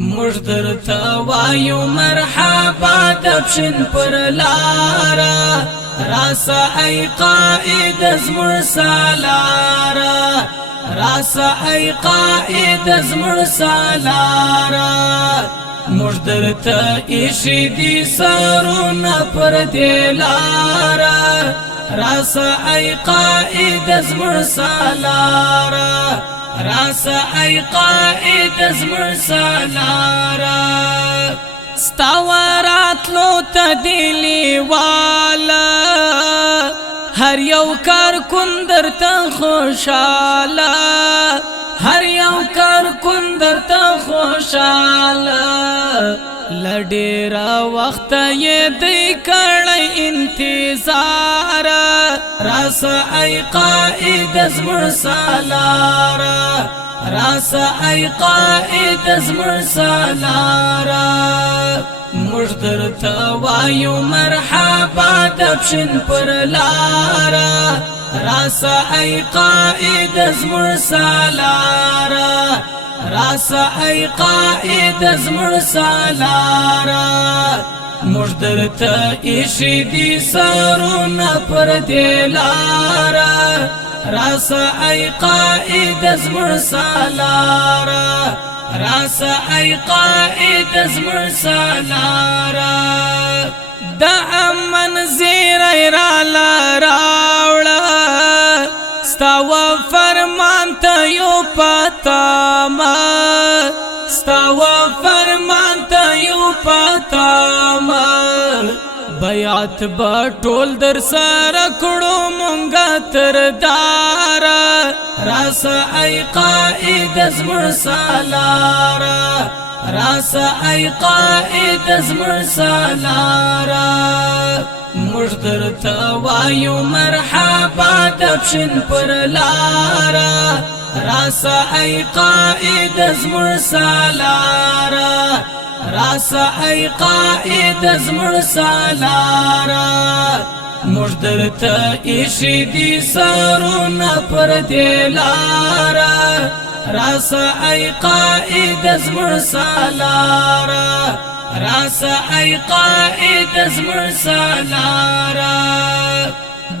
موږ درته وایو مرحبا د پښین پر لاره راسه ای قائد زموږ سالاره راسه ای قائد زموږ سالاره موږ درته ایښي دي سرونه پر دې لاره راسه ای قائد زموږ سالاره راسه ای قائد زموږ سالاره ستا وراتلو ته دی لیواله هر یو کارکون درته خوشاله هر یو کارکون درته خوشاله له ډېره وخته یې دی کړی انتظار راسه ای قائد زموږ سالاره راسه ای قائد زموږ سالاره موږ درته وایو مرحبا د پښین پر لاره راسه ای قائد زموږ سالاره راسه ای قائد زموږ سالاره موږ درته ایښي دي سرونه پر دې لاره راسه ای قائد زموږ سالاره راسه ای قائد زموږ سالاره د امن زیری راله راوړه ستا و فرمان ته یو پتامه ستا و فرمان ته یو پتامه بیعت به ټول در سره کړو مونږه تر داره راسه ای قائد زموږ سالاره راسه ای قائد زموږ سالاره موږ درته وایو مرحبا د پښین پر لاره راسه ای قائد زموږ سالاره راسه ای قائد زموږ سالاره موږ درته ایښي دي سرونه پر دې لاره راسه ای قائد زموږ سالاره راسه ای قائد زموږ سالاره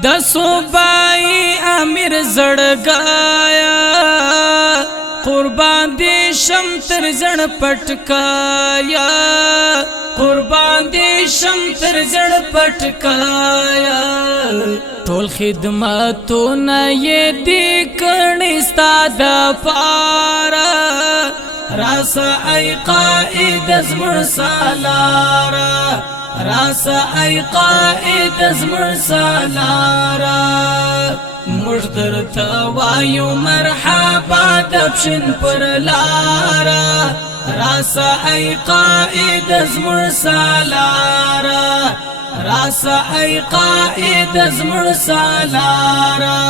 د صوبای امیر زړګایا قربان دي شم تر زړ پټکایا قربان دي شم تر زړ پټکایا ټول خدمتونه یې دي کړي ستا د پاره راسه ای قائد زموږ سالاره راسه ای قائد زموږ سالاره موږ درته وایو مرحبا د پښین پر لاره راسه ای قائد زموږ سالاره راسه ای قائد زموږ سالاره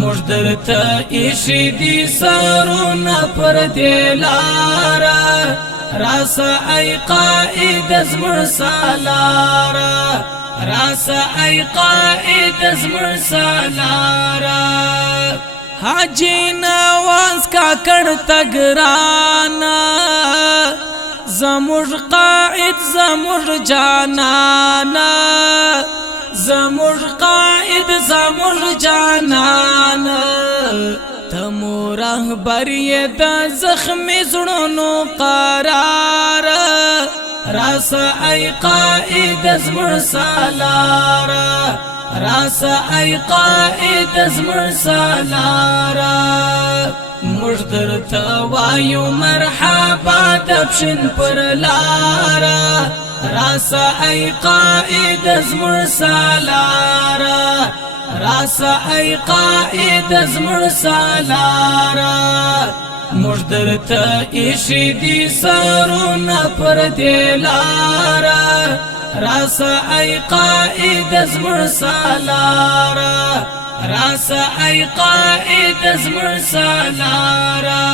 موږ درته ایښي دي سرونه پر دې لاره راسه ای قائد زموږ سالاره راسه ای قائد زموږ سالاره حاجی نواز کاکړ تګرانا زموږ قائد زموږ جانانا زموږ قائد زموږ جانانا تمو رهبر یې د زخمي زړونو قرار راسه ای قائد زموږ سالاره راسه ای قائد زموږ سالاره موږ درته وایو مرحبا د پښین پر لاره راسه ای قائد زموږ سالاره راسه ای قائد زموږ سالاره موږ درته ایښي دي سرونه پر دې لاره راسه ای قائد زموږ سالاره راسه ای قائد زموږ سالاره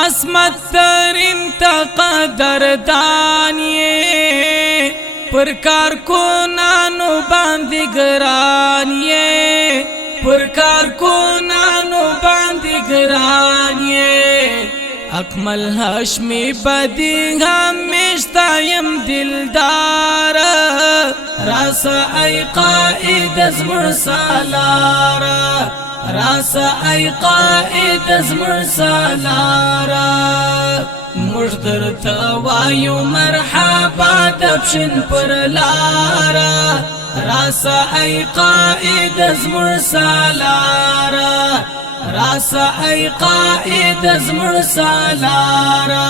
عصمت ترین تا قدردان یې پر کارکونانو باندې ګران یې پر کارکونانو باندې ګران یې اکمل هاشمی بدی همیشتا یم دلدار راسا ای قائد زمر سالارا راسا ای قائد زمر سالارا مجدر توایو مرحبا دبشن پر لارا راسا ای قائد زمر سالارا راسا ای قائد زمر سالارا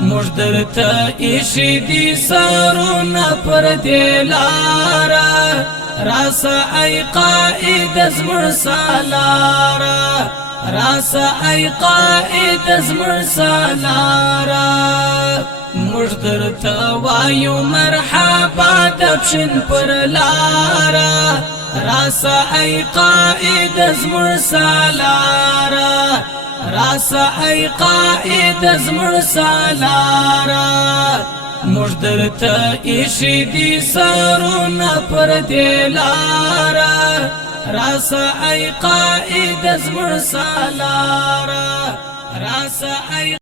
مجدر تا ایشی دی سرونا پر دیلارا راسا ای قائد زمر سالارا راسا ای قائد زمر سالارا مجدر توایو مرحبا دبشن پر لارا راسا ای قائد زمر سالارا راسا ای قائد زمر سالارا مجدر تا ایشی دی سرونا پر دیلارا راسا ای قائد زمر سالارا راسا ای